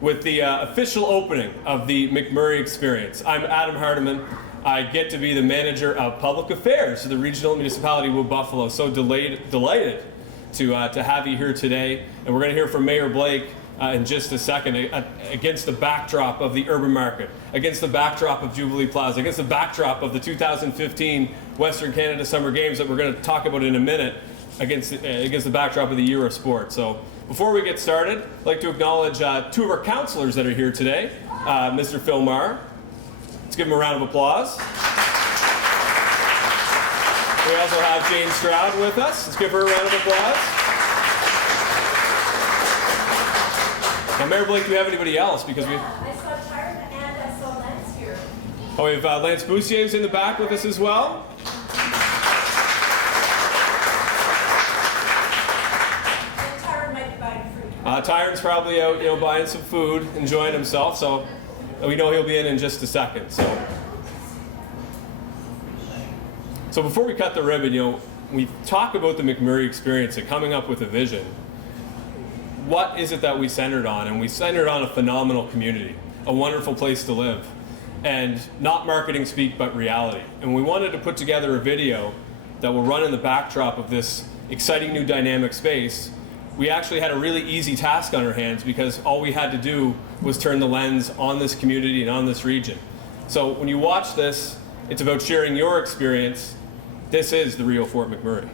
with the official opening of the McMurray Experience. I'm Adam Hardiman. I get to be the manager of public affairs for the regional municipality of Buffalo. So delighted to have you here today. And we're going to hear from Mayor Blake in just a second against the backdrop of the urban market, against the backdrop of Jubilee Plaza, against the backdrop of the 2015 Western Canada Summer Games that we're going to talk about in a minute, against the backdrop of the Year of Sport. So before we get started, I'd like to acknowledge two of our councillors that are here today. Mr. Phil Marr. Let's give him a round of applause. We also have Jane Stroud with us. Let's give her a round of applause. Now, Mayor Blake, do we have anybody else? Because I saw Tyron and I saw Lance here. Oh, we have Lance Boussier's in the back with us as well. And Tyron might be buying fruit. Tyron's probably out, buying some food, enjoying himself. So we know he'll be in just a second. So before we cut the ribbon, we talk about the McMurray Experience and coming up with a vision. What is it that we centered on? And we centered on a phenomenal community, a wonderful place to live, and not marketing speak, but reality. And we wanted to put together a video that will run in the backdrop of this exciting new dynamic space. We actually had a really easy task on our hands because all we had to do was turn the lens on this community and on this region. So when you watch this, it's about sharing your experience. This is the real Fort McMurray.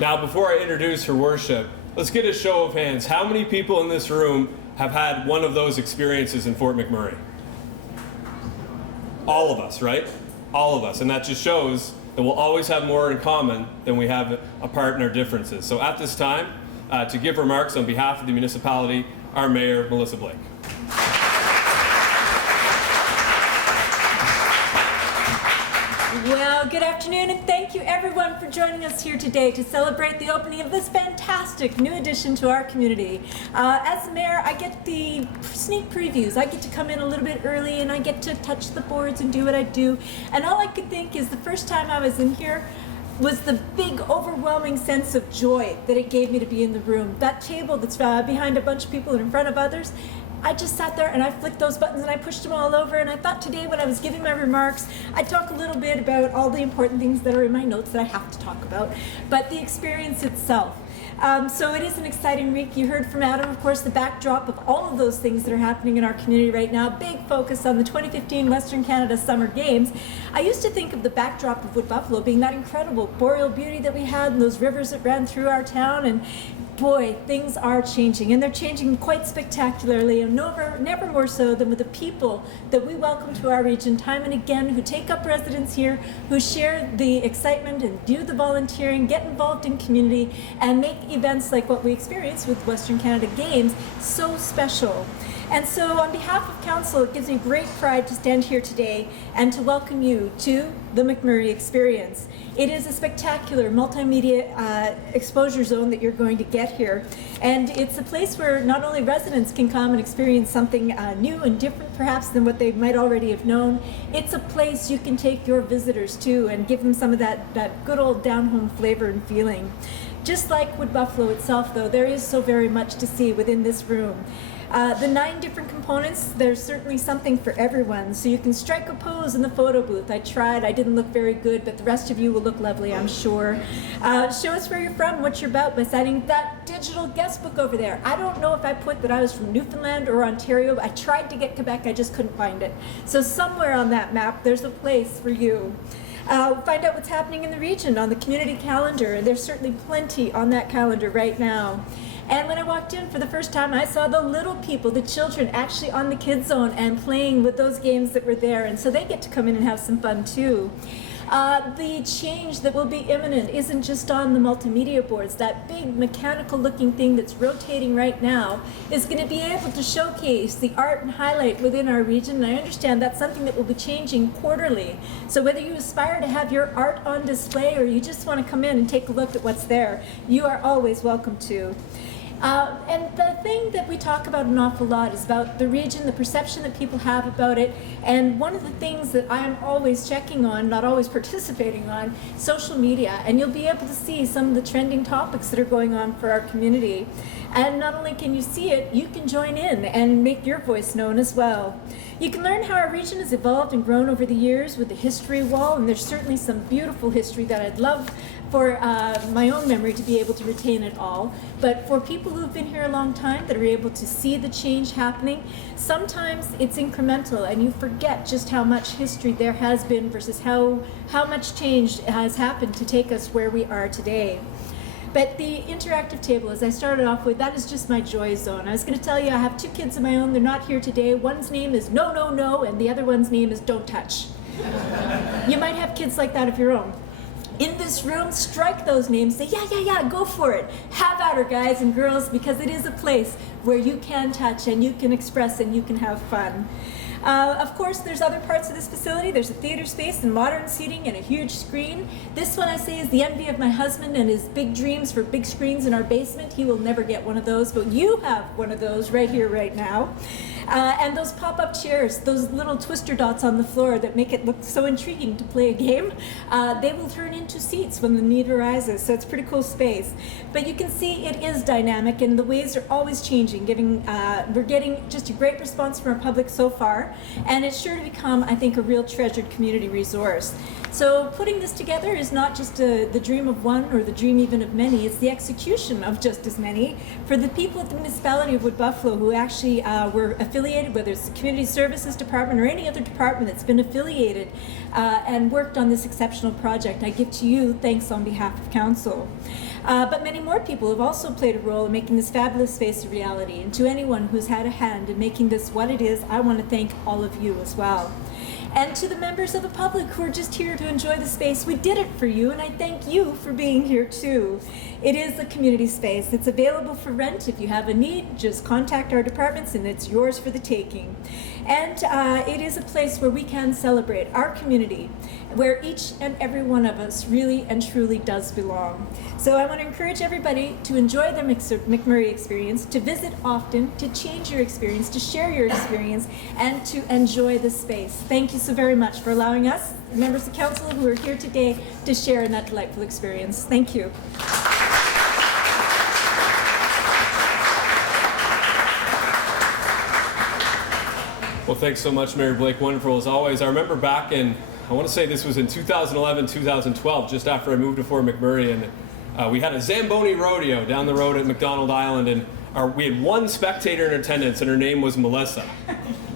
Now, before I introduce her worship, let's get a show of hands. How many people in this room have had one of those experiences in Fort McMurray? All of us, right? All of us. And that just shows that we'll always have more in common than we have apart in our differences. So at this time, to give remarks on behalf of the municipality, our Mayor, Melissa Blake. Well, good afternoon, and thank you everyone for joining us here today to celebrate the opening of this fantastic new addition to our community. As the mayor, I get the sneak previews. I get to come in a little bit early and I get to touch the boards and do what I do. And all I could think is the first time I was in here was the big, overwhelming sense of joy that it gave me to be in the room. That table that's behind a bunch of people and in front of others, I just sat there and I flicked those buttons and I pushed them all over, and I thought today when I was giving my remarks, I'd talk a little bit about all the important things that are in my notes that I have to talk about, but the experience itself. So it is an exciting week. You heard from Adam, of course, the backdrop of all of those things that are happening in our community right now. Big focus on the 2015 Western Canada Summer Games. I used to think of the backdrop of Wood Buffalo being that incredible boreal beauty that we had and those rivers that ran through our town, and boy, things are changing, and they're changing quite spectacularly, and never more so than with the people that we welcome to our region time and again, who take up residence here, who share the excitement and do the volunteering, get involved in community, and make events like what we experienced with Western Canada Games so special. And so on behalf of Council, it gives me great pride to stand here today and to welcome you to the McMurray Experience. It is a spectacular multimedia exposure zone that you're going to get here. And it's a place where not only residents can come and experience something new and different perhaps than what they might already have known, it's a place you can take your visitors to and give them some of that good old down-home flavor and feeling. Just like Wood Buffalo itself, though, there is so very much to see within this room. The 9 different components, there's certainly something for everyone. So you can strike a pose in the photo booth. I tried, I didn't look very good, but the rest of you will look lovely, I'm sure. Show us where you're from, what you're about by citing that digital guest book over there. I don't know if I put that I was from Newfoundland or Ontario. I tried to get Quebec, I just couldn't find it. So somewhere on that map, there's a place for you. Find out what's happening in the region on the community calendar, and there's certainly plenty on that calendar right now. And when I walked in for the first time, I saw the little people, the children, actually on the kids zone and playing with those games that were there, and so they get to come in and have some fun too. The change that will be imminent isn't just on the multimedia boards. That big mechanical looking thing that's rotating right now is going to be able to showcase the art and highlight within our region, and I understand that's something that will be changing quarterly. So whether you aspire to have your art on display or you just want to come in and take a look at what's there, you are always welcome to. And the thing that we talk about an awful lot is about the region, the perception that people have about it, and one of the things that I'm always checking on, not always participating on, social media, and you'll be able to see some of the trending topics that are going on for our community. And not only can you see it, you can join in and make your voice known as well. You can learn how our region has evolved and grown over the years with the history wall, and there's certainly some beautiful history that I'd love for my own memory to be able to retain it all. But for people who've been here a long time that are able to see the change happening, sometimes it's incremental and you forget just how much history there has been versus how much change has happened to take us where we are today. But the interactive table, as I started off with, that is just my joy zone. I was going to tell you I have 2 kids of my own. They're not here today. One's name is No, No, No, and the other one's name is Don't Touch. You might have kids like that of your own. In this room, strike those names, say, yeah, go for it. Have at her, guys and girls, because it is a place where you can touch and you can express and you can have fun. Of course, there's other parts of this facility. There's a theater space and modern seating and a huge screen. This one I say is the envy of my husband and his big dreams for big screens in our basement. He will never get one of those, but you have one of those right here, right now. And those pop-up chairs, those little twister dots on the floor that make it look so intriguing to play a game, they will turn into seats when the need arises, so it's a pretty cool space. But you can see it is dynamic and the waves are always changing, we're getting just a great response from our public so far, and it's sure to become, I think, a real treasured community resource. So putting this together is not just the dream of one or the dream even of many, it's the execution of just as many for the people at the municipality of Wood Buffalo who actually were affiliated, whether it's the Community Services Department or any other department that's been affiliated and worked on this exceptional project. I give to you thanks on behalf of Council. But many more people have also played a role in making this fabulous space a reality, and to anyone who's had a hand in making this what it is, I want to thank all of you as well. And to the members of the public who are just here to enjoy the space, we did it for you, and I thank you for being here too. It is a community space. It's available for rent. If you have a need, just contact our departments and it's yours for the taking. And it is a place where we can celebrate our community, where each and every one of us really and truly does belong. So I want to encourage everybody to enjoy the McMurray Experience, to visit often, to change your experience, to share your experience, and to enjoy the space. Thank you so very much for allowing us, members of council who are here today, to share in that delightful experience. Thank you. Well, thanks so much, Mayor Blake. Wonderful as always. I remember back in, I want to say this was in 2011, 2012, just after I moved to Fort McMurray, and we had a Zamboni rodeo down the road at McDonald Island, and we had one spectator in attendance, and her name was Melissa.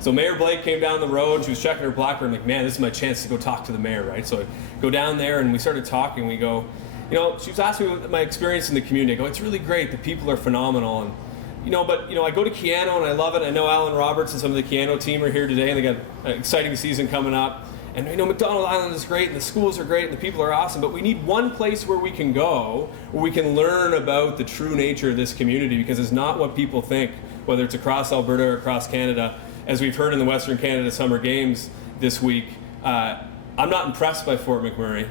So Mayor Blake came down the road, she was checking her BlackBerry, like, man, this is my chance to go talk to the mayor, right? So I go down there, and we started talking. We go, she was asking me what my experience in the community. I go, it's really great. The people are phenomenal. And I go to Keano and I love it. I know Alan Roberts and some of the Keano team are here today, and they got an exciting season coming up. And McDonald Island is great, and the schools are great, and the people are awesome, but we need one place where we can go, where we can learn about the true nature of this community, because it's not what people think, whether it's across Alberta or across Canada. As we've heard in the Western Canada Summer Games this week, I'm not impressed by Fort McMurray.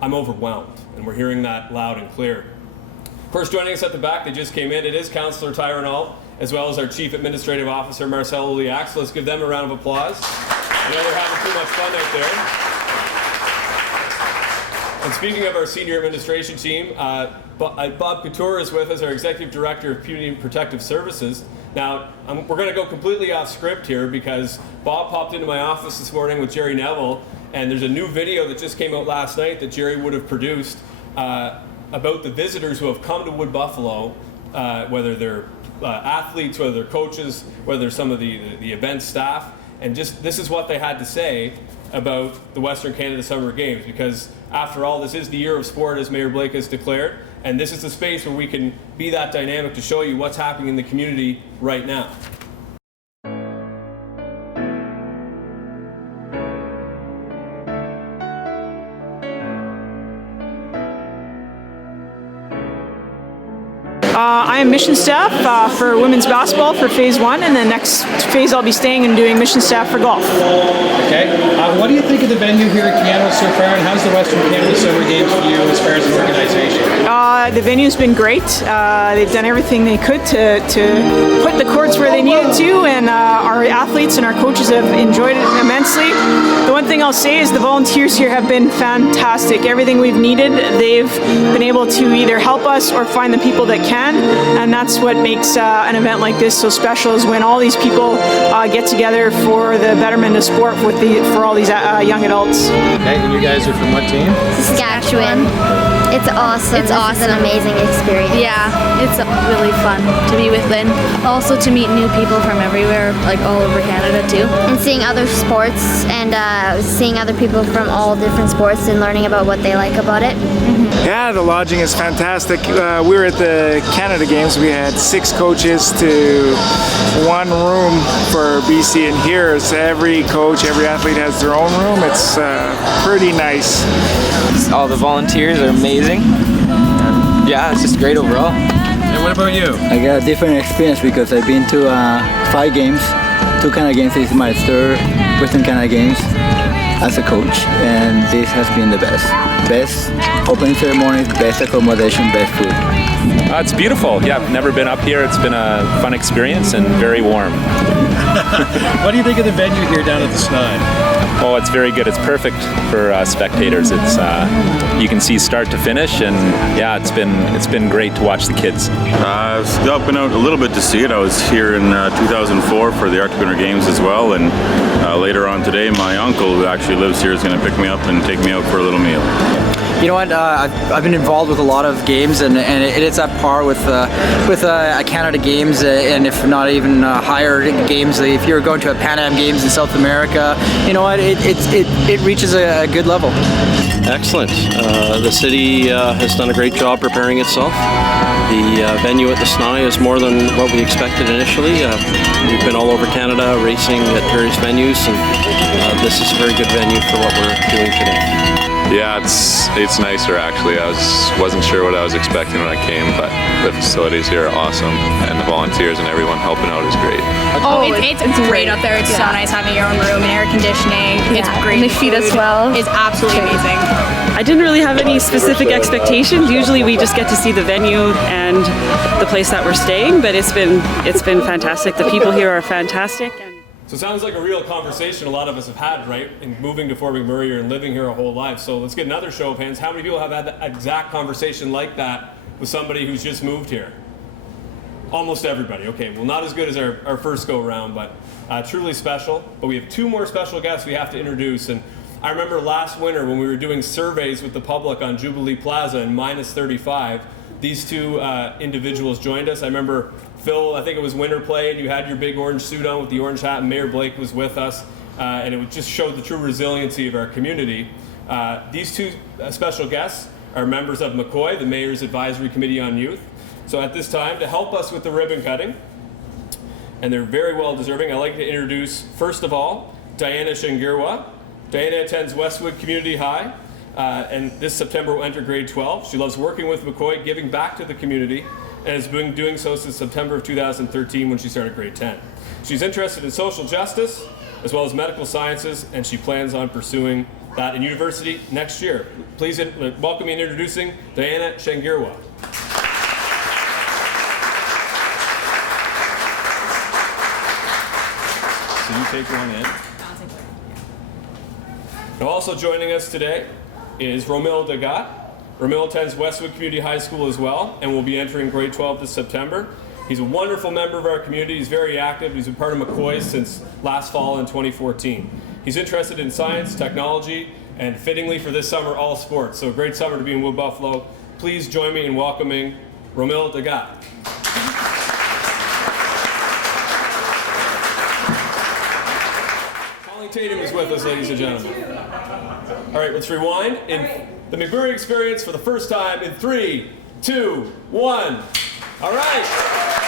I'm overwhelmed, and we're hearing that loud and clear. Of course, joining us at the back, they just came in, it is Councillor Tyron Ault, as well as our Chief Administrative Officer, Marcel Oliak. So let's give them a round of applause. I know they're having too much fun out there. And speaking of our senior administration team, Bob Couture is with us, our Executive Director of Community and Protective Services. Now, we're going to go completely off script here because Bob popped into my office this morning with Jerry Neville, and there's a new video that just came out last night that Jerry would have produced about the visitors who have come to Wood Buffalo, whether they're athletes, whether they're coaches, whether they're some of the event staff, and just this is what they had to say about the Western Canada Summer Games, because after all, this is the year of sport, as Mayor Blake has declared, and this is the space where we can be that dynamic to show you what's happening in the community right now. I am mission staff for women's basketball for phase 1, and the next phase I'll be staying and doing mission staff for golf. Okay. What do you think of the venue here at Canada so far, and how's the Western Canada Summer Games for you as far as an organization? The venue's been great. They've done everything they could to put the courts where they needed to, and our athletes and our coaches have enjoyed it immensely. The one thing I'll say is the volunteers here have been fantastic. Everything we've needed, they've been able to either help us or find the people that can, and that's what makes an event like this so special, is when all these people get together for the betterment of sport for all these young adults. Okay, and you guys are from what team? Saskatchewan. It's awesome. It's awesome. It's an amazing experience. Yeah, it's really fun to be with Lynn. Also to meet new people from everywhere, like all over Canada too. And seeing other sports and seeing other people from all different sports and learning about what they like about it. Yeah, the lodging is fantastic. We were at the Canada Games. We had 6 coaches to 1 room for BC, and here is every coach, every athlete has their own room. It's pretty nice. All the volunteers are amazing. And yeah, it's just great overall. And what about you? I got a different experience because I've been to 5 games. 2 Canada Games. This is my 3rd Western Canada Games as a coach, and this has been the best. Best opening ceremonies, best accommodation, best food. It's beautiful. Yeah, I've never been up here. It's been a fun experience and very warm. What do you think of the venue here down at the Snide? Oh, it's very good. It's perfect for spectators. It's you can see start to finish, and yeah, it's been great to watch the kids. I've been out a little bit to see it. I was here in 2004 for the Arctic Winter Games as well, and later on today, my uncle, who actually lives here, is going to pick me up and take me out for a little meal. You know what? I've been involved with a lot of games, and it's at par with Canada Games, and if not even higher games. If you're going to a Pan Am Games in South America, you know what? It reaches a good level. Excellent. The city has done a great job preparing itself. The venue at the SNI is more than what we expected initially. We've been all over Canada racing at various venues, and this is a very good venue for what we're doing today. Yeah, it's nicer actually. I wasn't sure what I was expecting when I came, but the facilities here are awesome, and the volunteers and everyone helping out is great. Oh, it's great up there. It's so nice having your own room and air conditioning. It's great. And they feed us well. It's absolutely amazing. I didn't really have any specific expectations. Usually we just get to see the venue and the place that we're staying, but it's been fantastic. The people here are fantastic. So it sounds like a real conversation a lot of us have had, right, in moving to Fort McMurray and living here our whole lives. So let's get another show of hands. How many people have had that exact conversation like that with somebody who's just moved here? Almost everybody. Okay, well, not as good as our first go-around, but truly special. But we have 2 more special guests we have to introduce. And I remember last winter when we were doing surveys with the public on Jubilee Plaza in -35, these 2 individuals joined us. I remember Phil, I think it was winter play, and you had your big orange suit on with the orange hat, and Mayor Blake was with us, and it would just show the true resiliency of our community. These 2 special guests are members of McCoy, the Mayor's Advisory Committee on Youth. So at this time, to help us with the ribbon cutting, and they're very well deserving, I'd like to introduce, first of all, Diana Shingirwa, Diana attends Westwood Community High, and this September will enter grade 12. She loves working with McCoy, giving back to the community, and has been doing so since September of 2013 when she started grade 10. She's interested in social justice as well as medical sciences, and she plans on pursuing that in university next year. Please welcome me and introducing Diana Shangirwa. So you take one in. Now also joining us today is Romil Dagat. Romil attends Westwood Community High School as well and will be entering grade 12 this September. He's a wonderful member of our community. He's very active. He's been part of McCoy since last fall in 2014. He's interested in science, technology, and fittingly for this summer, all sports. So a great summer to be in Wood Buffalo. Please join me in welcoming Romil Dagat. Tatum is with us, ladies and gentlemen. All right, let's rewind. In the McMurray Experience for the first time in 3, 2, 1. All right.